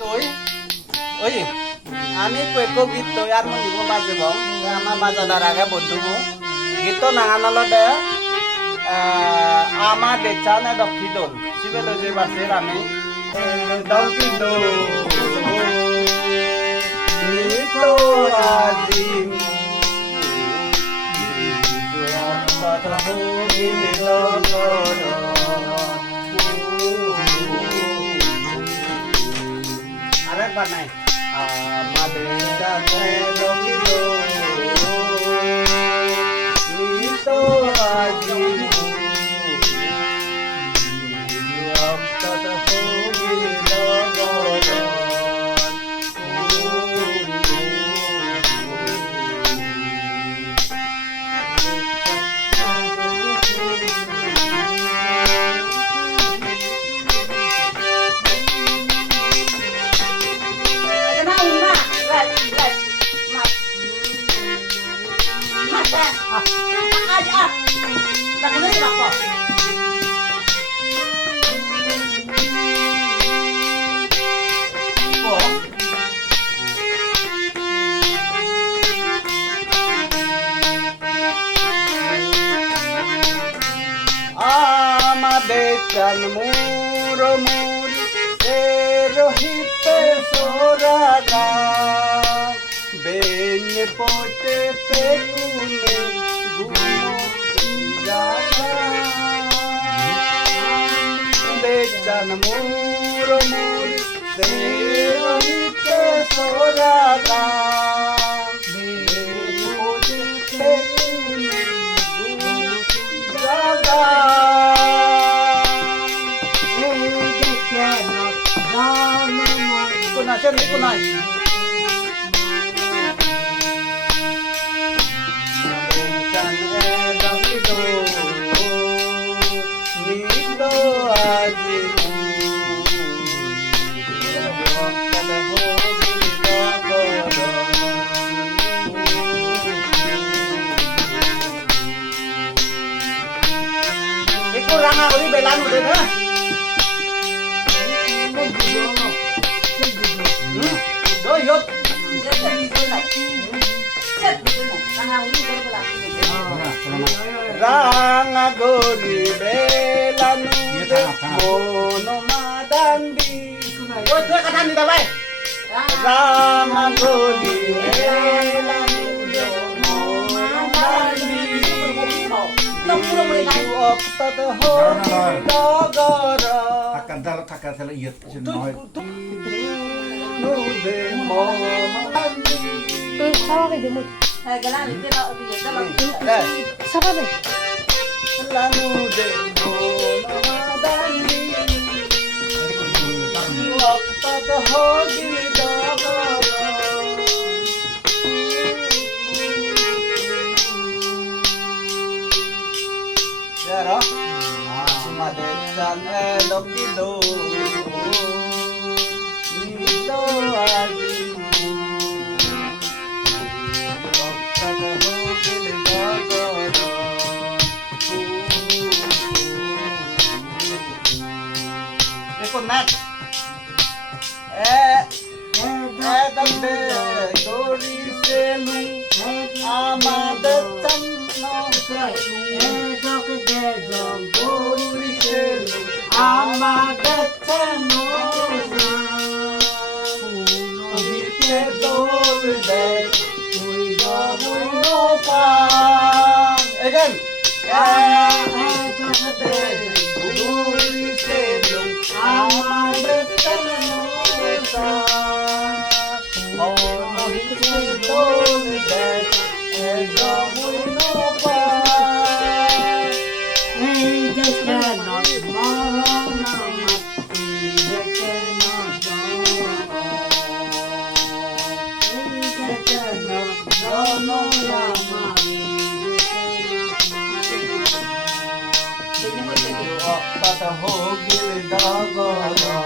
Tôi oi আমি কয়েক গীত তো আর মই দিব বাজিব আমার বাজাদারাগে বন্ধুবো গীত নাঙানলদে আমার দেচানে দক্ষি দল সিবেল যে বাসে আমি দক্ষি দল নিতো আজি কথা হোগিল লগর আরেকবার নাই আমাদের কাছে রঙিল নিতো আজি কথা হোগিল লগর Dekan murmur rohite soraga benye pote pekune gumo jaga dekan murmur rohite soraga benye pote pekune gumo jaga Kunasya ni kunay. Chan dakido nito aji Kurang aku ni belan udah dah. Yuk. Ranga gori belanu mono madandi. Yo dia kata ni dah baik. Ranga gori belanu mono madandi. Okta ho dogara. Takkan dalam iya jenoi. Sabar deh, mut. Sabar deh. Lalu deh, madani. Waktu terhoji dagara. Ya roh, amade chan dokido. Nito aji. Nat dande dori selu amade channo dok de jom dori selu amade channo puno hite dol de ui no pa again dok de dori selu amade channo oh hite dol de ui no pa Kata hogil dagara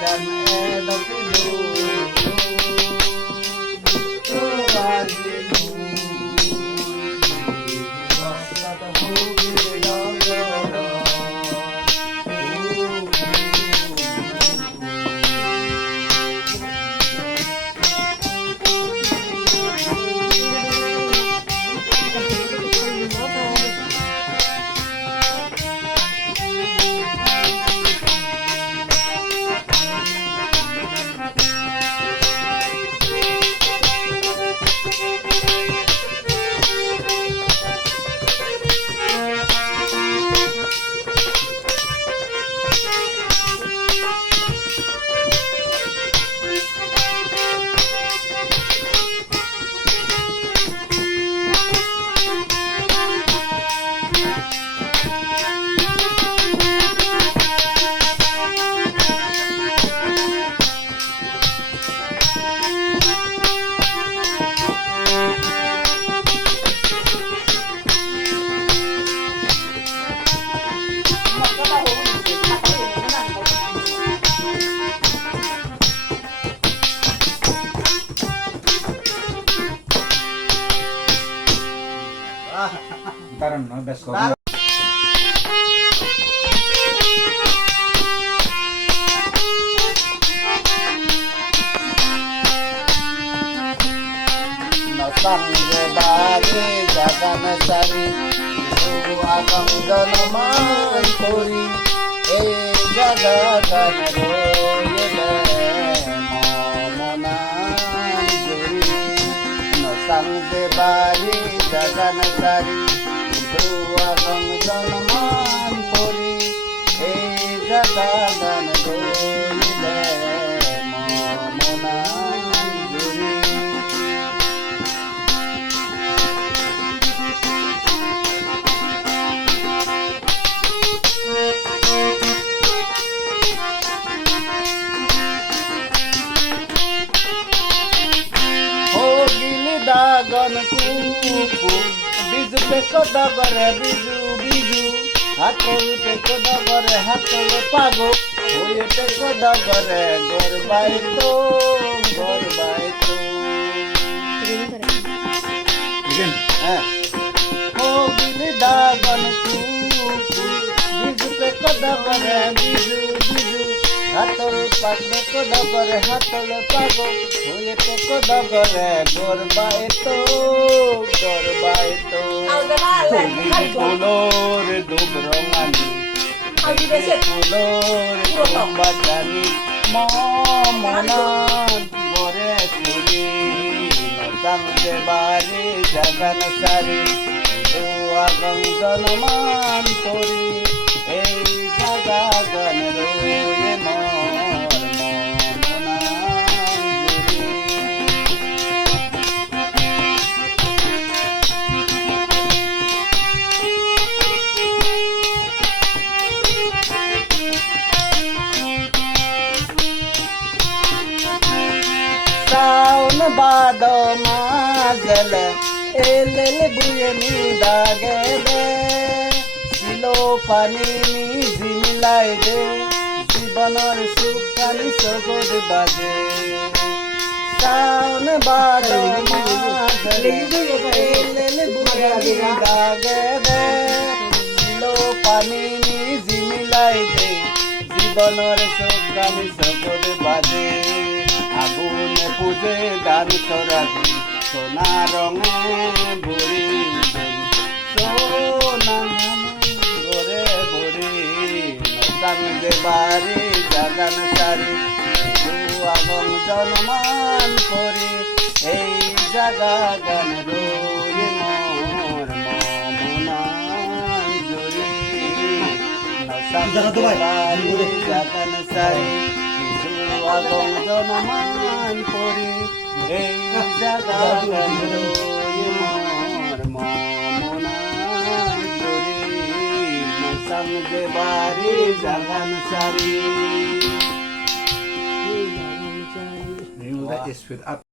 dan edakilu Kata hogil dagara কারণ নয় ব্যস্ত Samge bari jagan sari agam janman kori ei jagagan royele momonan juri no samge bari jagan sari agam janman kori ei jagagan royele momonan juri dagan kuku biju peko dagare biju biju hatol peko dagare hatol pago hoye peko dagare gor baito begin hogili dagan kuku biju peko dagare biju biju hatol peko dagare hatol pago hoye peko dagare gor baito color dubrongani color kumbadani momona gore kuri samje bari jagan sari agam janman kori ei jagagan roye mor momona saun bado mazal elel buyeni dagele silo pani ni zimilai de jibanor sukhani sogod baje saun bado mazal elel buyeni dagele silo pani ni zimilai de jibanor sukhani sogod baje আগুন পুজে গান চরাবি সোনা রঙে ভরি সোনা গোরে ভরি নসাঙ্গে বাড়ি জাগান সারি আগম জন্মান করি এই জাগা গান রয়ে মোর মমনা জুরি নসাঙ্গে বাড়ি জাগান সারি agam janman kori ei jagagan roye mor momona juri samge bari jagan sari That is with up